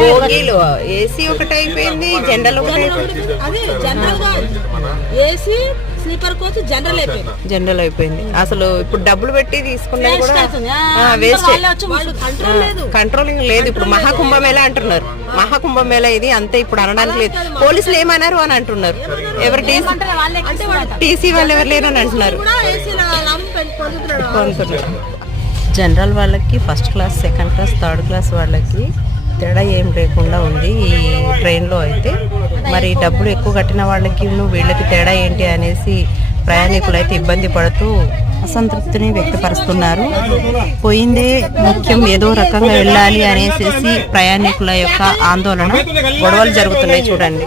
బోగీలు AC ఒకటి అయిపోయింది general ఒకటి అది జనరల్గా ఏసీ స్లీపర్ కోచ్ జనరల్ అయిపోయింది. జనరల్ అయిపోయింది. అసలు ఇప్పుడు డబ్బులు పెట్టి తీసుకున్నా కూడా వేస్ట్ కంట్రోలింగ్ లేదు. ఇప్పుడు మహాకుంభమేళ అంటున్నారు. మహాకుంభమేళ ఇది అంతే ఇప్పుడు అనడానికి లేదు. పోలీసులు ఏమన్నారు అని అంటున్నారు. ఎవరు టీసీ వాళ్ళే ఎక్కిస్తారట. టీసీ వాళ్ళు ఎవరు లేరు అని అంటున్నారు. జనరల్ వాళ్ళకి first class second class third class వాళ్ళకి తేడా ఏం లేకుండా ఉంది ఈ ట్రైన్లో అయితే. మరి డబ్బులు ఎక్కువ కట్టిన వాళ్ళకి వీళ్ళకి తేడా ఏంటి అనేసి ప్రయాణికులైతే ఇబ్బంది పడుతూ అసంతృప్తిని వ్యక్తపరుస్తున్నారు. పోయిందే ముఖ్యం ఏదో రకంగా వెళ్ళాలి అనేసి ప్రయాణికుల యొక్క ఆందోళన గొడవలు జరుగుతున్నాయి చూడండి.